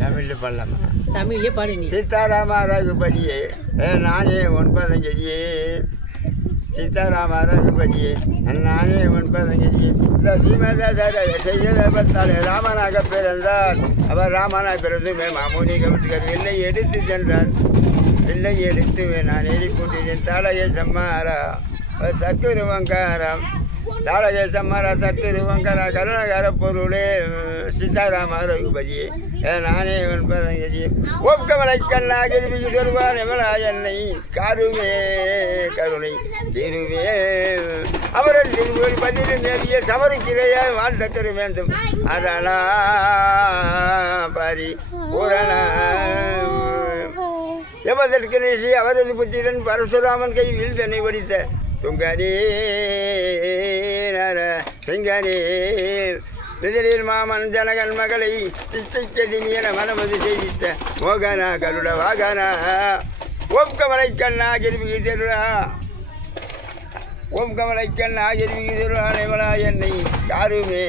தமிழில் பாடலாமா? தமிழ்லேயே பாடு நீ. சீதாராம ரகுபதியே நானே ஒன்பதங்கதியே, சீதாராம ரகுபதியே நானே ஒன்பதங்கதியே. இந்த செய்த பார்த்தாலே ராமனாக பிறந்தார். அவர் ராமனாக பிறந்து மாமுனி கவிட்டுக்கார் வெள்ளை எடுத்து சென்றார். வெள்ளை எடுத்து நான் எரி போட்டினேன் தாளைய சம்மாரா சத்துருவங்காரம், தாளைய சம்மாரா சத்துருவங்கார கருணாகர பொருளே சீதாராம ரகுபதியே நானே ஒன்பதங்கதியே. ஓம் கமலை கண்ணா கிருபி சொல்வார் எமலா என்னை காருமே கருணை திருவே அவரது திருவள் பதிலும் மேவிய சமரிக்கிறையா வாழ்ந்த தரு வேண்டும் அதனா பரி பூரண எமதற்கு நிஷி அவரது புத்திரன் பரசுராமன் கையில் தன்னை ஒடித்த துங்கனே சிங்கனே நிதிலில் மாமன் ஜனகன் மகளை சித்தைக்கெடினியன மனமது செய்தித்த மோகனா கருட வாகனா. ஓம் கமலை கண்ணா கிருபி தெருளா, ஓம் கமலை கண்ணா கிருபி தெருளா நிமலா என்னை யாருமே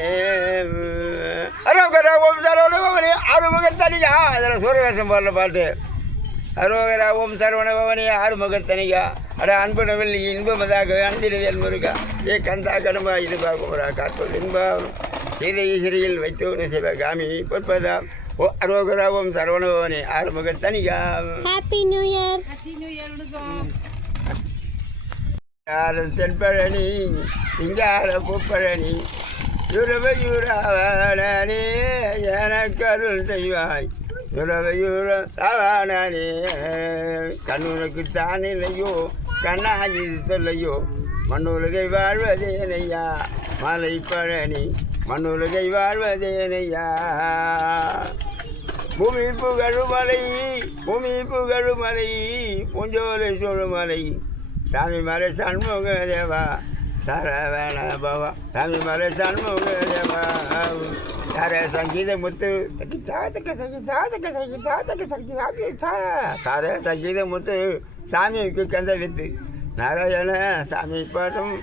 அரோகரா ஓம் சரவணபவனே ஆறுமுகத்தனிகா. அதில் சூரியவேசம் போடுற பாட்டு. அரோகரா ஓம் சரவணபவனே ஆறுமுகத்தனிகா. அட அன்புணவில் இன்பமதாக அன்பிடுவேல் முருகா ஏ கந்தா கடம்பா இடுபா குமரா காப்பல் இன்பா சீதை சிறையில் வைத்தோன்னு சிவகாமி பொற்பதா. ஓ அரோகரா ஓம் சரவணபவனே ஆறுமுகத்தனிகா. Happy new year. தென்பழனி சிங்கார பூப்பழனி யுரவயூராவணனே எனக்கருள் செய்வாய் யுரவயூர ராவணனே. கண்ணுனுக்கு தானில்லையோ கண்ணாஜி தொல்லையோ மண்ணுலகை வாழ்வதேனையா மலை பழனி மண்ணுலகை வாழ்வதேனையா. பூமி புகழுமலை பூமி புகழுமலை பூஞ்சோலை சோழுமலை சாமி மலை சண்முக தேவா சரவண பவா சாமி மலை சண்முக தேவா. சார சங்கீத முத்து சார சங்கீத முத்து சாமிக்கு கந்த வித்து நாராயண சாமி பாதம்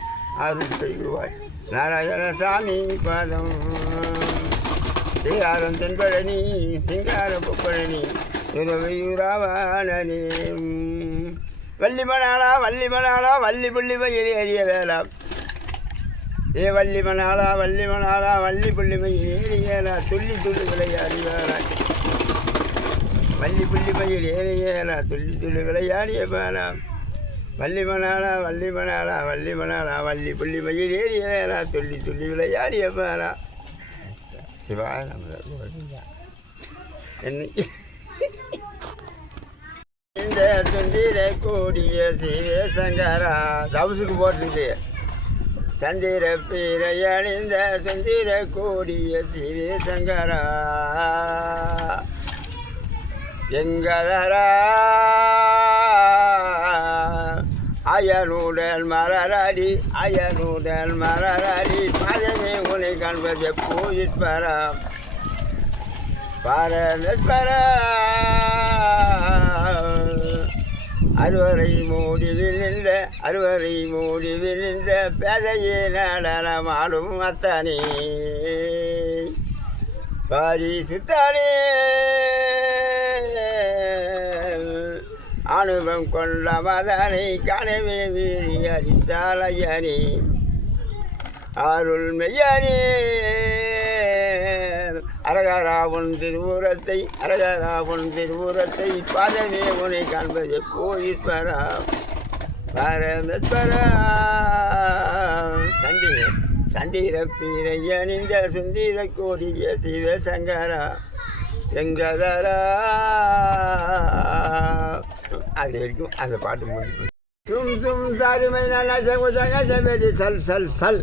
அருள் செய்வாய் நாராயண சாமி பாதம். ஸ்ரீகாரம் தென்பழனி சிங்கார புப்பழனி யுரவயூராவணனே. வள்ளிமணாளா வள்ளிமணாளா வள்ளி புள்ளிமை ஏறிய வேளா ஏ வள்ளிமணாளா வள்ளிமணாளா வள்ளி புள்ளிமை ஏறியலா துள்ளி துள்ளி விளையாடி வேளா வள்ளி புள்ளிமையில் ஏறியலா துள்ளி துள்ளி விளையாடிய வேளா. வள்ளிமணாளா வள்ளிமணாளா வள்ளிமணாளா வள்ளி புள்ளிமையில் ஏறிய வேளா துள்ளி துள்ளி விளையாடிய வேளா. சிவா என்னை இந்த சுந்தர கூடிய சிவசங்கரா தவசுக்கு போட்டுது சந்திர பீரை அணிந்த சுந்தர கூடிய சிவசங்கரா எங்கதரா அயனுடல் மலரடி அயனுடல் மலரடி பதவி உனை காண்பது போயிற்பரா பரமேஸ்வர அறுவரை மூடிவில் நின்ற அறுவரை மூடிவில் நின்ற பேதையே நடனமாடும் அத்தனே பாரி சுத்தானே அனுபவம் கொண்ட மதனை கனவே வீழி அரித்தாலையனே அருள் மெய்யனே. அரகராவன் திருவுரத்தை அரகராவன் திருவுரத்தை பாதமே உனை காண்பது போயிஸ்வரா பரமேஸ்வரா. சந்திர பீரை அணிந்த சுந்தர கோடிய சிவசங்கரா எங்கதரா. அது வரைக்கும் அந்த பாட்டு முடிச்சு தும் தும் சாருமை நல்லா சங்க சமேதி சல் சல் சல்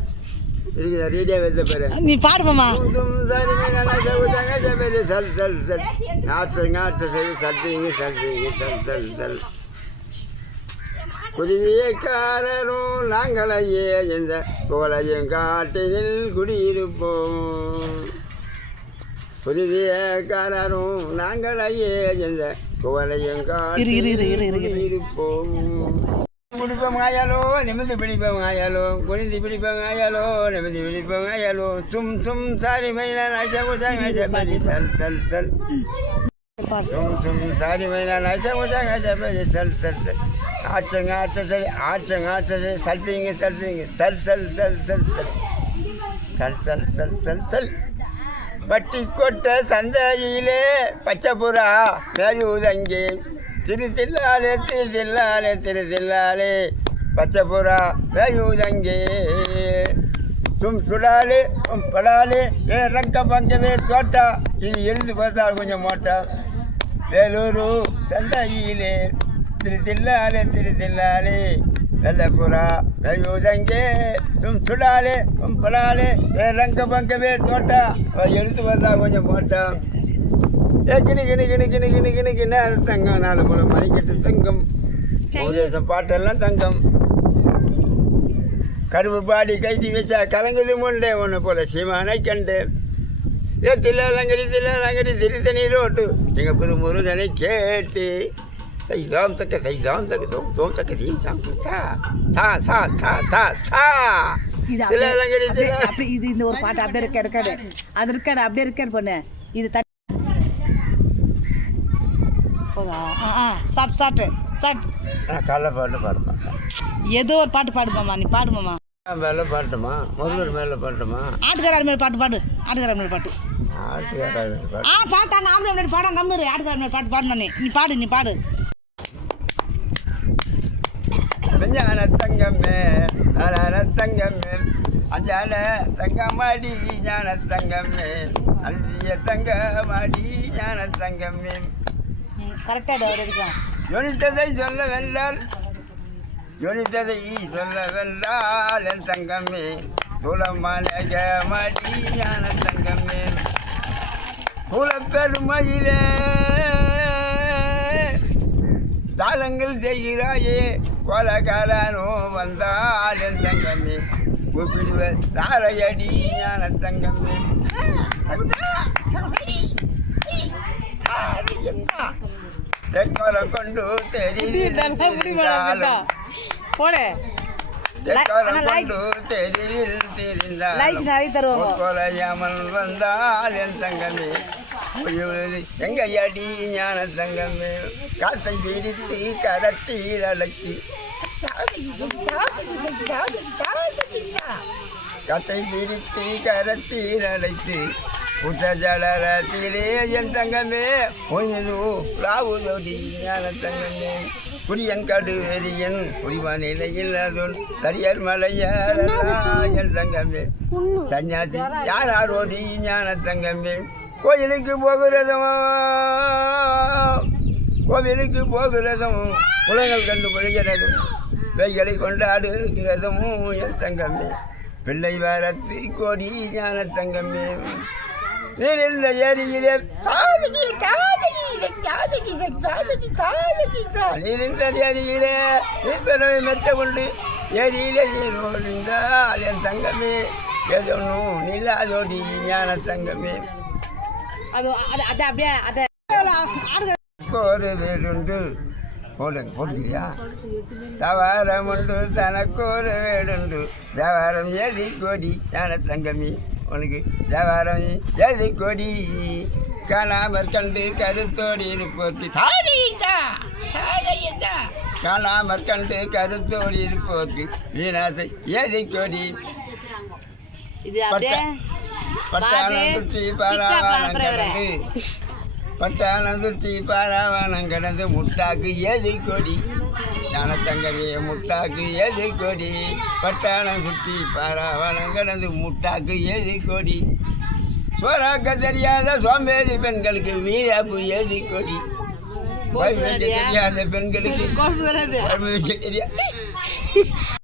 இருக்குதா ரேடியோ வைத்த பேரு நீ பாடுமா. தும் தும் சாருமை நல்லா சங்க சமேதி சல் சல் சல் நாற்று சரி சல்திங்க சல்திங்க சல் சல் சல். குருவியக்காரரும் நாங்களையே எந்த கோலையங்காட்டினில் குடியிருப்போம். குருவியக்காரரும் நாங்களையே எந்த கோலையங்காட்டினில் குடியிருப்போம். பிடிப்பமாயாலோ நிமிந்து பிடிப்பமாயாலோ குனிந்து பிடிப்பமாயாலோ நிமிந்து பிடிப்பமாயாலோ சும் சும் சாரி மயிலான சல் சல் சல். சும் சும் சாரி மைனா நச்ச முச்சா நச்ச பேரி சல் சல் சல் ஆச்சங்க ஆச்சசரி ஆச்சங்க ஆச்சசரி சல்திங்க சல்திங்க சல் சல் சல் சல் சல் சல் சல் சல் சல் சல் பட்டிக்கொட்ட சந்தையிலே பச்சைப்புறா மேயுதங்கே திருத்தில்லாலே திருத்தில்லாலே திருத்தில்லாலே பச்சைப்புறா மேயுதங்கே தும் சுடாலே படாலே ஏ ரங்க பங்கமே தோட்டா இது எழுந்து பார்த்தா கொஞ்சம் மோட்டா வேலூரு சந்தையிலே திருத்தில்லாலே திருத்தில்லாலே வெள்ளப்புறா மேயுதங்கே தும் சுடாலே படாலே ஏ ரங்க பங்கமே தோட்டா எழுந்து பார்த்தா கொஞ்சம் மோட்டா ஏ கிணி கிணி கிணி கிணி கிணி கிணி கிண தங்கம் 4 முளை மணிக்கட்டு தங்கம் உபதேசம் பாட்டெல்லாம் தங்கம் கருப்பு பாடி கைட்டி வச்சா கலங்குது முண்டே ஒன்று போல சீமானை கண்டு ஏ தில்லாலங்கடி திருத்தணி ரோட்டு எங்கள் பெரு முருகனை கேட்டு சைதாம் தக்க தோம் தக்க தீம் தாம் தா தா சா தா தா தா தில்லாலங்கடி அப்படி இது இந்த ஒரு பாட்டு அப்படியே இருக்காது அது இருக்காது அப்படியே இருக்காது பொண்ணு இது சாட் சாட்டு சாட் கள்ள பாட்டு பாடுமா ஏதோ ஒரு பாட்டு பாடுமாம்மா நீ பாடுமாம்மா மேலே பாட்டுமா முருகர் மேலே பாட்டுமா ஆட்டுக்காரர் மேலே பாட்டு பாடு ஆட்டுக்காரர் மேலே பாட்டு பார்த்தாங்க ஆம்பளை முன்னாடி பாடம் கம்மிரு ஆட்டுக்காரர் மேலே பாட்டு பாடணும் நீ பாடு ஞான தங்கமே தங்கமே அஞ்சான தங்கமாடி ஞான தங்கமே அஞ்சிய தங்கமாடி ஞான தங்கமே கரெக்டாக இருக்கும் யோனித்ததை சொல்ல வென்றால் யோனித்ததை சொல்ல வென்றால் என் தங்கமே துளமலக மாடி ஞான தங்கமே குலப்பெருமையிலே தாளங்கள் செய்கிறாயே கொலகாரனோ வந்தால் என் தங்கமே கூப்பிடுவ தாரையடி ஞான தங்கமே தெற்கோலம் கொண்டு தெரிவித்தாலும் கொலையாமல் வந்தால் என் தங்கமே எங்க அடி ஞான தங்கமே காசை பிடித்து கரத்தில் அழைச்சி கத்தை பிடித்து கரத்தில் அழைத்து குற்றஜலரத்திலே என் தங்கமே ஒன்று ராவுதோடி ஞான தங்கமே குடியன் கடு எரியன் குடிவான் நிலையில் அதுன் கரியர் மலையாரா என் தங்கமே சன்னியாசி யாரோடி ஞான தங்கமே கோயிலுக்கு போகிறதும் குலங்கள் கண்டு கொள்கிறதும் வெய்களை கொண்டாடுகிறதும் என் தங்கமே பிள்ளை வரத்து கோடி ஞான தங்கமே நீரிந்த ஏரியிலே நீரிந்த ஏரியிலே நீர்ப்பறவை மெத்த கொண்டு ஏரியிலே நீர் ஒழிந்தால் என் தங்கமே ஏதொன்னும் நில்லாதோடி ஞான தங்கமே ஒரு வீடுண்டு போடுக்கிறியா சவாரம் உண்டு தனக்கு ஒரு வீடுண்டு தேவாரம் ஏதி கோடி ஞான தங்கமே உனக்கு தேவாரம் ஏதி கொடி காணாமற் கண்டு கருத்தோடி இருப்போர்க்கு காணாமற் கண்டு கருத்தோடி இருப்போர்க்கு வீணாசை ஏதி கொடி பட்டாளம் சுற்றி பாராவானம் கடந்து பட்டாளம் சுற்றி பாராவானம் கடந்து முட்டாக்கு ஏதி கொடி ஞான தங்கமே முட்டாக்கு ஏது கொடி பட்டாளம் சுற்றி பாராவனம் கடந்து முட்டாக்கு ஏது கொடி சோறாக்க தெரியாத சோம்பேறி பெண்களுக்கு வீராப்பு ஏது கொடி தெரியாத பெண்களுக்கு தெரியாது